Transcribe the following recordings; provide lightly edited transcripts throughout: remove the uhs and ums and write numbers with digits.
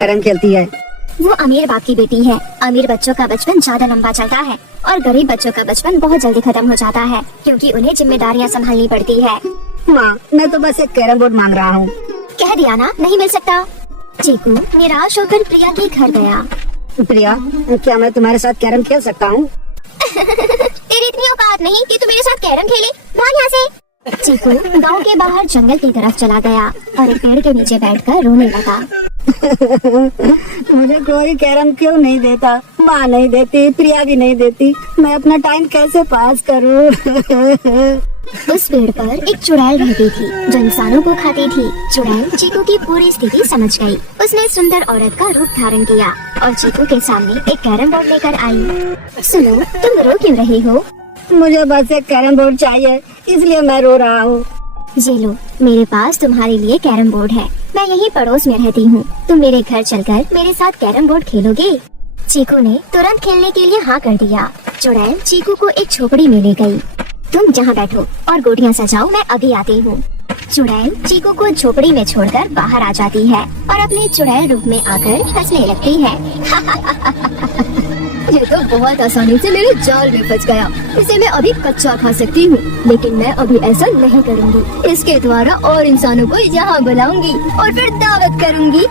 Carrom खेलती है? वो अमीर बाप की बेटी है। अमीर बच्चों का बचपन ज्यादा लंबा चलता है और गरीब बच्चों का बचपन बहुत जल्दी खत्म हो जाता है, क्योंकि उन्हें जिम्मेदारियाँ संभालनी पड़ती है। माँ, मैं तो बस एक कैरम बोर्ड मांग रहा हूँ। कह दिया ना, नहीं मिल सकता। चीकू निराश होकर प्रिया के घर गया। प्रिया, क्या मैं तुम्हारे साथ कैरम खेल सकता हूँ? तेरी इतनी औकात नहीं कि तू मेरे साथ कैरम खेले। भाग यहाँ से। चीकू गांव के बाहर जंगल की तरफ चला गया और एक पेड़ के नीचे बैठकर रोने लगा। मुझे कोई कैरम क्यों नहीं देता? माँ नहीं देती, प्रिया भी नहीं देती। मैं अपना टाइम कैसे पास करूँ? उस पेड़ पर एक चुड़ैल रहती थी जो इंसानों को खाती थी। चुड़ैल चीकू की पूरी स्थिति समझ गई। उसने सुंदर औरत का रूप धारण किया और चीकू के सामने एक कैरम बोर्ड लेकर आई। सुनो, तुम रो क्यों रही हो? मुझे बस एक कैरम बोर्ड चाहिए, इसलिए मैं रो रहा हूँ। ये लो, मेरे पास तुम्हारे लिए कैरम बोर्ड है। मैं यहीं पड़ोस में रहती हूँ। तुम मेरे घर चलकर मेरे साथ कैरम बोर्ड खेलोगे? चीकू ने तुरंत खेलने के लिए हाँ कर दिया। चुड़ैल चीकू को एक झोपड़ी में ले गई। तुम जहाँ बैठो और गोटियाँ सजाओ, मैं अभी आती हूँ। चुड़ैल चीकू को झोपड़ी में छोड़कर बाहर आ जाती है और अपने चुड़ैल रूप में आकर हंसने लगती है। ये तो बहुत आसानी से मेरे जाल में फंस गया। इसे मैं अभी कच्चा खा सकती हूँ, लेकिन मैं अभी ऐसा नहीं करूँगी। इसके द्वारा और इंसानों को यहाँ बुलाऊंगी और फिर दावत करूँगी।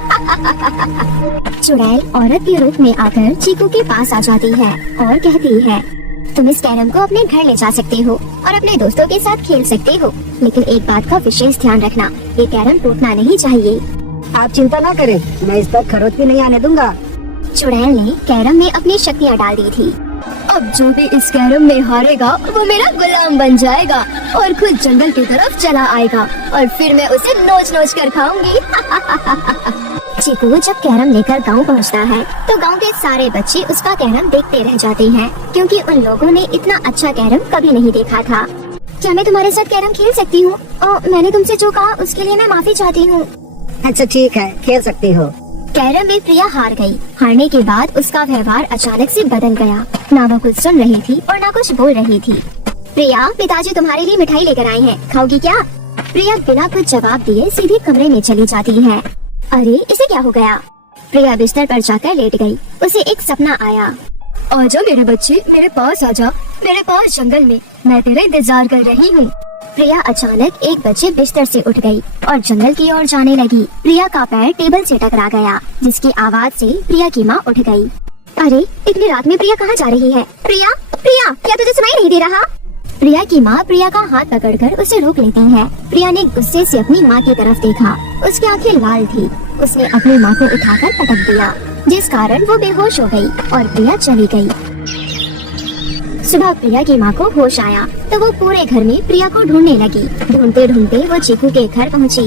चुड़ैल औरत के रूप में आकर चीकू के पास आ जाती है और कहती है, तुम इस कैरम को अपने घर ले जा सकते हो और अपने दोस्तों के साथ खेल सकते हो, लेकिन एक बात का विशेष ध्यान रखना, ये कैरम टूटना नहीं चाहिए। आप चिंता ना करें, मैं इस पर खरोच भी नहीं आने दूंगा। चुड़ैल ने कैरम में अपनी शक्तियाँ डाल दी थी। अब जो भी इस कैरम में हारेगा वो मेरा गुलाम बन जाएगा और खुद जंगल की तरफ चला आएगा और फिर मैं उसे नोच नोच कर खाऊंगी। चीकू जब कैरम लेकर गांव पहुंचता है तो गांव के सारे बच्चे उसका कैरम देखते रह जाते हैं, क्योंकि उन लोगों ने इतना अच्छा कैरम कभी नहीं देखा था। क्या मैं तुम्हारे साथ कैरम खेल सकती हूँ? मैंने तुमसे जो कहा उसके लिए मैं माफी चाहती हूँ। अच्छा ठीक है, खेल सकती हो। कैरम में प्रिया हार गई। हारने के बाद उसका व्यवहार अचानक से बदल गया। ना वो कुछ सुन रही थी और ना कुछ बोल रही थी। प्रिया, पिताजी तुम्हारे लिए मिठाई लेकर आए हैं, खाओगी क्या? प्रिया बिना कुछ जवाब दिए सीधे कमरे में चली जाती है। अरे, इसे क्या हो गया? प्रिया बिस्तर पर जाकर लेट गई। उसे एक सपना आया। आजा मेरे बच्चे, मेरे पास आजा, मेरे पास जंगल में, मैं तेरा इंतजार कर रही हूँ। प्रिया अचानक एक बजे बिस्तर से उठ गई और जंगल की ओर जाने लगी। प्रिया का पैर टेबल से टकरा गया, जिसकी आवाज से प्रिया की माँ उठ गई। अरे, इतनी रात में प्रिया कहाँ जा रही है? प्रिया, प्रिया, क्या तुझे सुनाई नहीं दे रहा? प्रिया की माँ प्रिया का हाथ पकड़कर उसे रोक लेती है। प्रिया ने गुस्से से अपनी माँ की तरफ देखा। उसकी आंखें लाल थी। उसने अपनी माँ को उठाकर पटक दिया, जिस कारण वो बेहोश हो गई और प्रिया चली गई। सुबह प्रिया की माँ को होश आया तो वो पूरे घर में प्रिया को ढूंढने लगी। ढूंढते ढूंढते वो चीकू के घर पहुँची।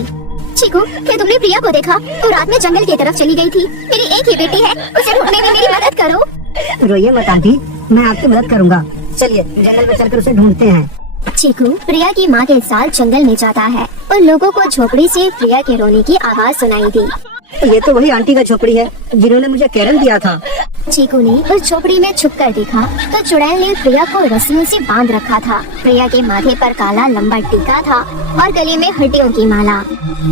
चीकू, क्या तुमने प्रिया को देखा? वो रात में जंगल की तरफ चली गई थी। मेरी एक ही बेटी है, उसे ढूंढने में मेरी मदद करो। रोइए मत आंटी, मैं आपकी मदद करूँगा। चलिए जंगल में चलकर उसे ढूंढते हैं। चीकू प्रिया की माँ के साथ जंगल में जाता है और लोगों को झोपड़ी से प्रिया के रोने की आवाज सुनाई दी। ये तो वही आंटी का झोपड़ी है जिन्होंने मुझे कैरम दिया था। चीकू ने उस झोपड़ी में छुपकर देखा तो चुड़ैल ने प्रिया को रस्सियों से बांध रखा था। प्रिया के माथे पर काला लंबा टीका था और गले में हड्डियों की माला।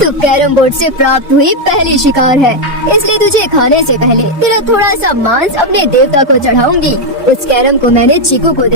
तू कैरम बोर्ड से प्राप्त हुई पहली शिकार है, इसलिए तुझे खाने से पहले तेरा थोड़ा सा मांस अपने देवता को चढ़ाऊंगी। उस कैरम को मैंने चीकू को